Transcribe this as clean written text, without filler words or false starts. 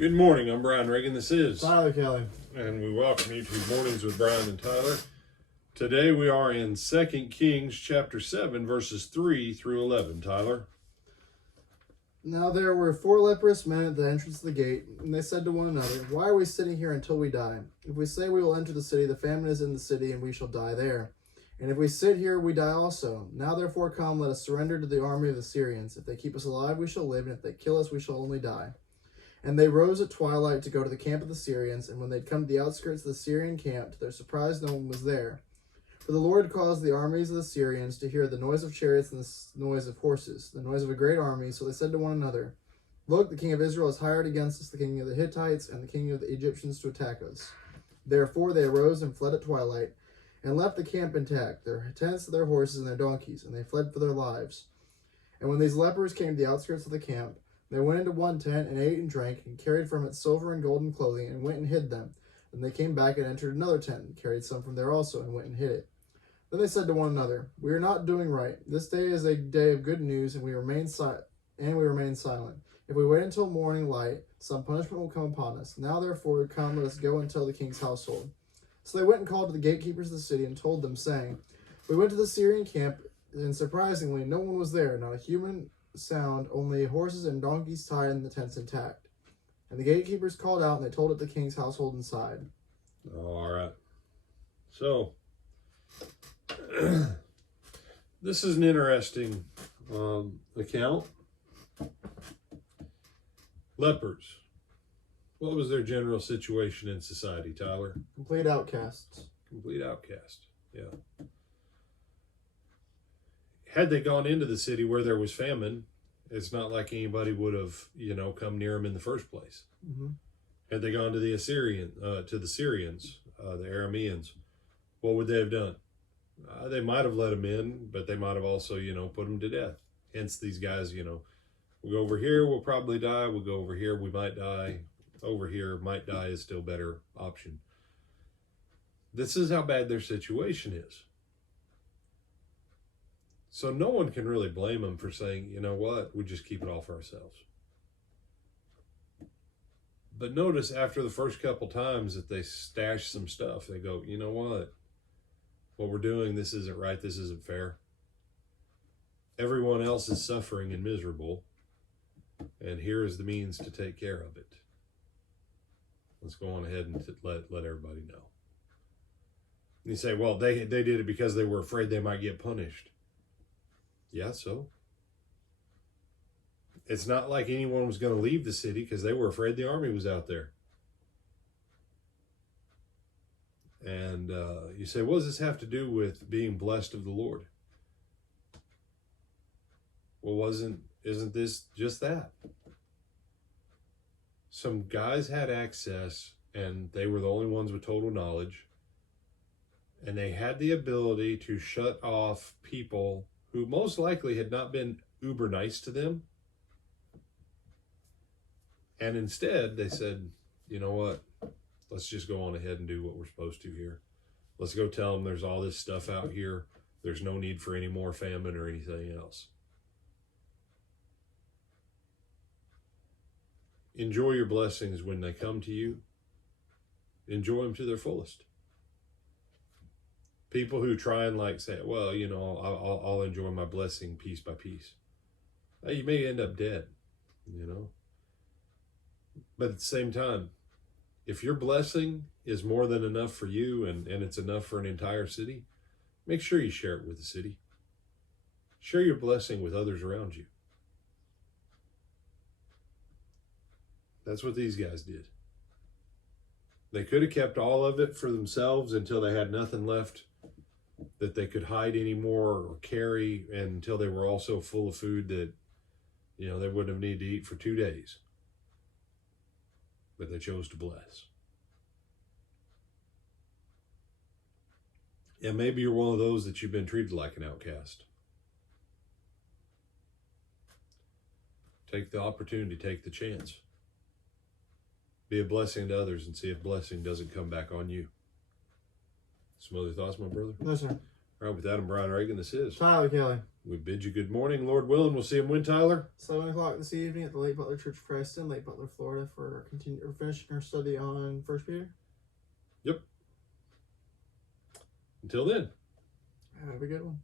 Good morning, I'm Brian Reagan. This is Tyler Kelly. And we welcome you to Mornings with Brian and Tyler. Today we are in 2 Kings chapter 7, verses 3 through 11. Tyler? Now there were 4 leprous men at the entrance of the gate, and they said to one another, "Why are we sitting here until we die? If we say we will enter the city, the famine is in the city, and we shall die there. And if we sit here, we die also. Now therefore come, let us surrender to the army of the Syrians. If they keep us alive, we shall live, and if they kill us, we shall only die." And they rose at twilight to go to the camp of the Syrians, and when they had come to the outskirts of the Syrian camp, to their surprise no one was there. For the Lord caused the armies of the Syrians to hear the noise of chariots and the noise of horses, the noise of a great army. So they said to one another, "Look, the king of Israel has hired against us the king of the Hittites and the king of the Egyptians to attack us." Therefore they arose and fled at twilight, and left the camp intact, their tents, their horses, and their donkeys, and they fled for their lives. And when these lepers came to the outskirts of the camp, they went into one tent and ate and drank, and carried from it silver and gold and clothing, and went and hid them. Then they came back and entered another tent, and carried some from there also, and went and hid it. Then they said to one another, "We are not doing right. This day is a day of good news, and we remain silent. If we wait until morning light, some punishment will come upon us. Now therefore come, let us go and tell the king's household." So they went and called to the gatekeepers of the city, and told them, saying, "We went to the Syrian camp, and surprisingly no one was there, not a human sound, only horses and donkeys tied and the tents intact." And the gatekeepers called out, and they told it the king's household inside. All right. So, this is an interesting account. Lepers. What was their general situation in society, Tyler? Complete outcasts. Complete outcast, yeah. Had they gone into the city where there was famine, it's not like anybody would have, come near them in the first place. Mm-hmm. Had they gone to the Syrians, the Arameans, what would they have done? They might have let them in, but they might have also, put them to death. Hence these guys, we'll go over here, we'll probably die. We'll go over here, we might die. Over here, might die is still a better option. This is how bad their situation is. So no one can really blame them for saying, you know what, we just keep it all for ourselves. But notice after the first couple times that they stash some stuff, they go, you know what we're doing, this isn't right, this isn't fair. Everyone else is suffering and miserable, and here is the means to take care of it. Let's go on ahead and let everybody know. And you say, well, they did it because they were afraid they might get punished. Yeah, so it's not like anyone was going to leave the city because they were afraid the army was out there. And you say, what does this have to do with being blessed of the Lord? Well, isn't this just that? Some guys had access, and they were the only ones with total knowledge, and they had the ability to shut off people who most likely had not been uber nice to them. And instead, they said, you know what? Let's just go on ahead and do what we're supposed to here. Let's go tell them there's all this stuff out here. There's no need for any more famine or anything else. Enjoy your blessings when they come to you. Enjoy them to their fullest. People who try and say, well, I'll enjoy my blessing piece by piece. You may end up dead, But at the same time, if your blessing is more than enough for you and it's enough for an entire city, make sure you share it with the city. Share your blessing with others around you. That's what these guys did. They could have kept all of it for themselves until they had nothing left that they could hide anymore or carry, and until they were also full of food that, they wouldn't have needed to eat for 2 days. But they chose to bless. And maybe you're one of those that you've been treated like an outcast. Take the opportunity, take the chance. Be a blessing to others and see if blessing doesn't come back on you. Some other thoughts, my brother? No, sir. All right, with Adam Brian Reagan, this is Tyler Kelly. We bid you good morning, Lord willing. We'll see him when, Tyler? 7 o'clock this evening at the Lake Butler Church of Christ in Lake Butler, Florida, for finishing our study on 1 Peter. Yep. Until then. Have a good one.